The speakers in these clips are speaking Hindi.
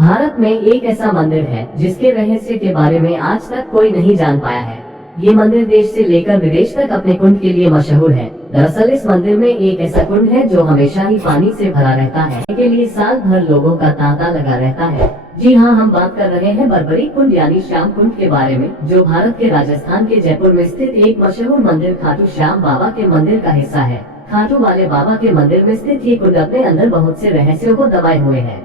भारत में एक ऐसा मंदिर है जिसके रहस्य के बारे में आज तक कोई नहीं जान पाया है। ये मंदिर देश से लेकर विदेश तक अपने कुंड के लिए मशहूर है। दरअसल इस मंदिर में एक ऐसा कुंड है जो हमेशा ही पानी से भरा रहता है। इसके लिए साल भर लोगों का तांता लगा रहता है। जी हाँ, हम बात कर रहे हैं बरबरी कुंड यानी श्याम कुंड के बारे में, जो भारत के राजस्थान के जयपुर में स्थित एक मशहूर मंदिर खाटू श्याम बाबा के मंदिर का हिस्सा है। खाटू वाले बाबा के मंदिर में स्थित ये कुंड अपने अंदर बहुत से रहस्यों को दबाए हुए है।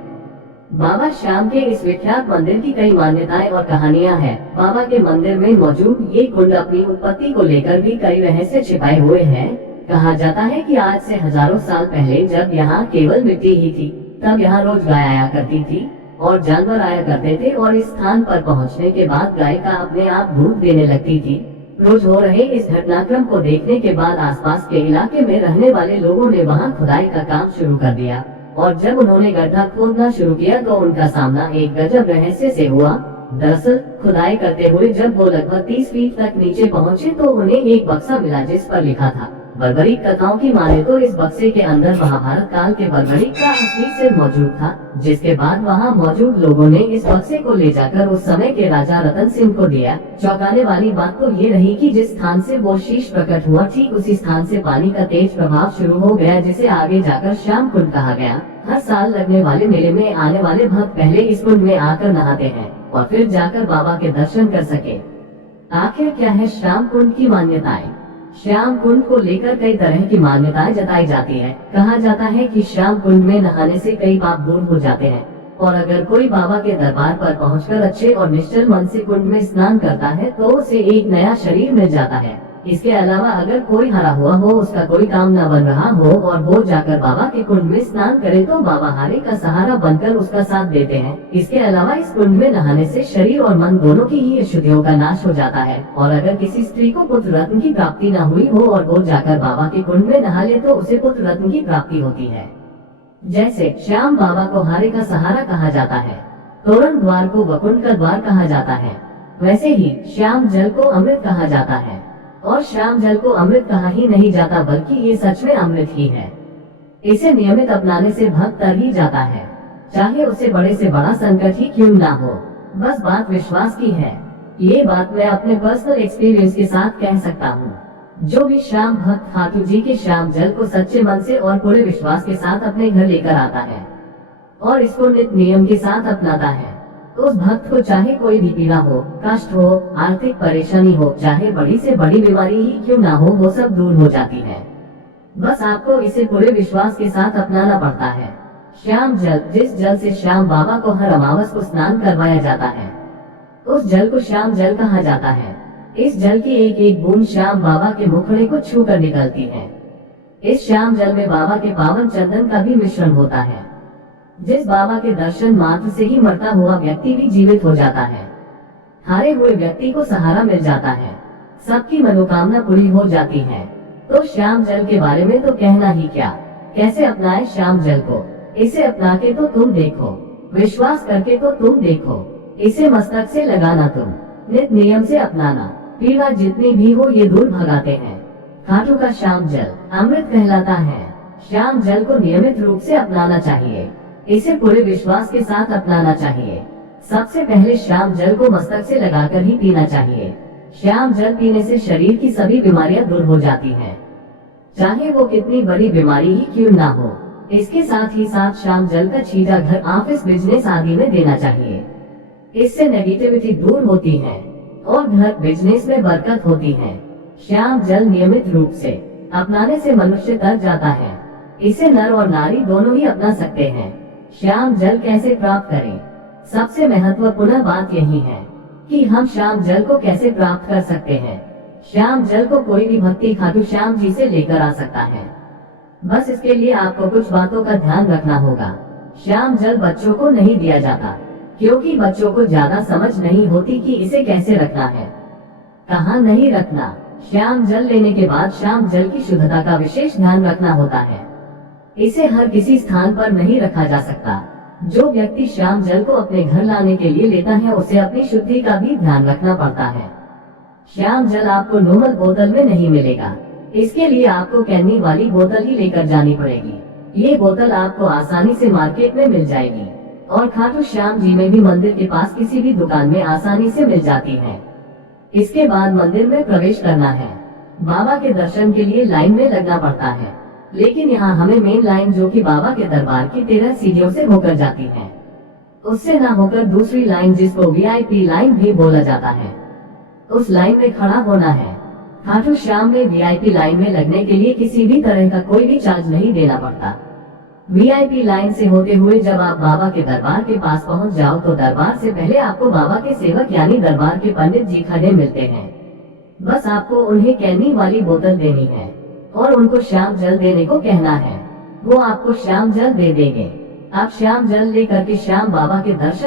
बाबा श्याम के इस विख्यात मंदिर की कई मान्यताएं और कहानियां हैं। बाबा के मंदिर में मौजूद ये कुंड अपनी उत्पत्ति को लेकर भी कई रहस्य छिपाए हुए हैं। कहा जाता है कि आज से हजारों साल पहले जब यहाँ केवल मिट्टी ही थी, तब यहाँ रोज गाय आया करती थी और जानवर आया करते थे, और इस स्थान पर पहुँचने के बाद गाय का अपने आप दूध देने लगती थी। रोज हो रहे इस घटनाक्रम को देखने के बाद आसपास के इलाके में रहने वाले लोगों ने वहाँ खुदाई का काम शुरू कर दिया, और जब उन्होंने गड्ढा खोदना शुरू किया तो उनका सामना एक गजब रहस्य से हुआ। दरअसल खुदाई करते हुए जब वो लगभग 30 फीट तक नीचे पहुँचे तो उन्हें एक बक्सा मिला जिस पर लिखा था बर्बरीक। कथाओं की माने तो इस बक्से के अंदर महाभारत काल के बर्बरीक का असली सिर मौजूद था, जिसके बाद वहाँ मौजूद लोगों ने इस बक्से को ले जाकर उस समय के राजा रतन सिंह को दिया। चौंकाने वाली बात तो ये रही कि जिस स्थान से वो शीश प्रकट हुआ, ठीक उसी स्थान से पानी का तेज प्रभाव शुरू हो गया, जिसे आगे जाकर श्याम कुंड कहा गया। हर साल लगने वाले मेले में आने वाले भक्त पहले इस कुंड में आकर नहाते हैं और फिर जाकर बाबा के दर्शन कर सके। आखिर क्या है श्याम कुंड की मान्यताएं? श्याम कुंड को लेकर कई तरह की मान्यताएं जताई जाती है। कहा जाता है कि श्याम कुंड में नहाने से कई पाप दूर हो जाते हैं, और अगर कोई बाबा के दरबार पर पहुंचकर अच्छे और निश्चल मन से कुंड में स्नान करता है तो उसे एक नया शरीर मिल जाता है। इसके अलावा अगर कोई हारा हुआ हो, उसका कोई काम न बन रहा हो और वो जाकर बाबा के कुंड में स्नान करे तो बाबा हारे का सहारा बनकर उसका साथ देते हैं। इसके अलावा इस कुंड में नहाने से शरीर और मन दोनों की ही अशुद्धियों का नाश हो जाता है, और अगर किसी स्त्री को पुत्र रत्न की प्राप्ति न हुई हो और वो जाकर बाबा के कुंड में नहा ले तो उसे पुत्र रत्न की प्राप्ति होती है। जैसे श्याम बाबा को हारे का सहारा कहा जाता है, तोरण द्वार को वकुंड का द्वार कहा जाता है, वैसे ही श्याम जल को अमृत कहा जाता है। और श्याम जल को अमृत कहा ही नहीं जाता, बल्कि ये सच में अमृत ही है। इसे नियमित अपनाने से भक्त तर ही जाता है, चाहे उसे बड़े से बड़ा संकट ही क्यों ना हो। बस बात विश्वास की है। ये बात मैं अपने पर्सनल एक्सपीरियंस के साथ कह सकता हूँ। जो भी श्याम भक्त खाटू जी के श्याम जल को सच्चे मन से और पूरे विश्वास के साथ अपने घर लेकर आता है और इसको नित्य नियम के साथ अपनाता है, उस भक्त को चाहे कोई भी पीड़ा हो, कष्ट हो, आर्थिक परेशानी हो, चाहे बड़ी से बड़ी बीमारी ही क्यों ना हो, वो सब दूर हो जाती है। बस आपको इसे पूरे विश्वास के साथ अपनाना पड़ता है। श्याम जल, जिस जल से श्याम बाबा को हर अमावस को स्नान करवाया जाता है, उस जल को श्याम जल कहा जाता है। इस जल की एक एक बूंद श्याम बाबा के मुखड़े को छू कर निकलती है। इस श्याम जल में बाबा के पावन चंदन का भी मिश्रण होता है, जिस बाबा के दर्शन मात्र से ही मरता हुआ व्यक्ति भी जीवित हो जाता है। हारे हुए व्यक्ति को सहारा मिल जाता है, सबकी मनोकामना पूरी हो जाती है। तो श्याम जल के बारे में तो कहना ही क्या। कैसे अपनाए श्याम जल को? इसे अपना के तो तुम देखो, विश्वास करके तो तुम देखो। इसे मस्तक से लगाना, तुम नित्य नियम से अपनाना। पीड़ा जितनी भी हो ये दूर भगाते हैं। खाटू का श्याम जल अमृत कहलाता है। श्याम जल को नियमित रूप से अपनाना चाहिए। इसे पूरे विश्वास के साथ अपनाना चाहिए। सबसे पहले श्याम जल को मस्तक से लगाकर ही पीना चाहिए। श्याम जल पीने से शरीर की सभी बीमारियां दूर हो जाती हैं, चाहे वो कितनी बड़ी बीमारी ही क्यों ना हो। इसके साथ ही साथ श्याम जल का छींटा घर, ऑफिस, बिजनेस आदि में देना चाहिए। इससे नेगेटिविटी दूर होती है और घर, बिजनेस में बरकत होती है। श्याम जल नियमित रूप से अपनाने से मनुष्य तर जाता है। इसे नर और नारी दोनों ही अपना सकते हैं। श्याम जल कैसे प्राप्त करें? सबसे महत्वपूर्ण बात यही है कि हम श्याम जल को कैसे प्राप्त कर सकते हैं। श्याम जल को कोई भी भक्ति खाटू श्याम जी से लेकर आ सकता है। बस इसके लिए आपको कुछ बातों का ध्यान रखना होगा। श्याम जल बच्चों को नहीं दिया जाता, क्योंकि बच्चों को ज्यादा समझ नहीं होती कि इसे कैसे रखना है, कहाँ नहीं रखना। श्याम जल लेने के बाद श्याम जल की शुद्धता का विशेष ध्यान रखना होता है। इसे हर किसी स्थान पर नहीं रखा जा सकता। जो व्यक्ति श्याम जल को अपने घर लाने के लिए लेता है उसे अपनी शुद्धि का भी ध्यान रखना पड़ता है। श्याम जल आपको नॉर्मल बोतल में नहीं मिलेगा, इसके लिए आपको कैनी वाली बोतल ही लेकर जानी पड़ेगी। ये बोतल आपको आसानी से मार्केट में मिल जाएगी। और खाटू श्याम जी में भी मंदिर के पास किसी भी दुकान में आसानी से मिल जाती है। इसके बाद मंदिर में प्रवेश करना है। बाबा के दर्शन के लिए लाइन में लगना पड़ता है, लेकिन यहाँ हमें मेन लाइन जो कि बाबा के दरबार की 13 सीढ़ियों से होकर जाती है, उससे ना होकर दूसरी लाइन जिसको वीआईपी लाइन भी बोला जाता है, उस लाइन में खड़ा होना है। खाटू श्याम में वीआईपी लाइन में लगने के लिए किसी भी तरह का कोई भी चार्ज नहीं देना पड़ता। वीआईपी लाइन से होते हुए जब आप बाबा के दरबार के पास पहुंच जाओ तो दरबार से पहले आपको बाबा के सेवक यानी दरबार के पंडित जी खड़े मिलते हैं। बस आपको उन्हें कैनी वाली बोतल देनी है और उनको श्याम जल देने को कहना है। वो आपको श्याम जल दे देंगे। आप श्याम जल लेकर के श्याम बाबा के दर्शन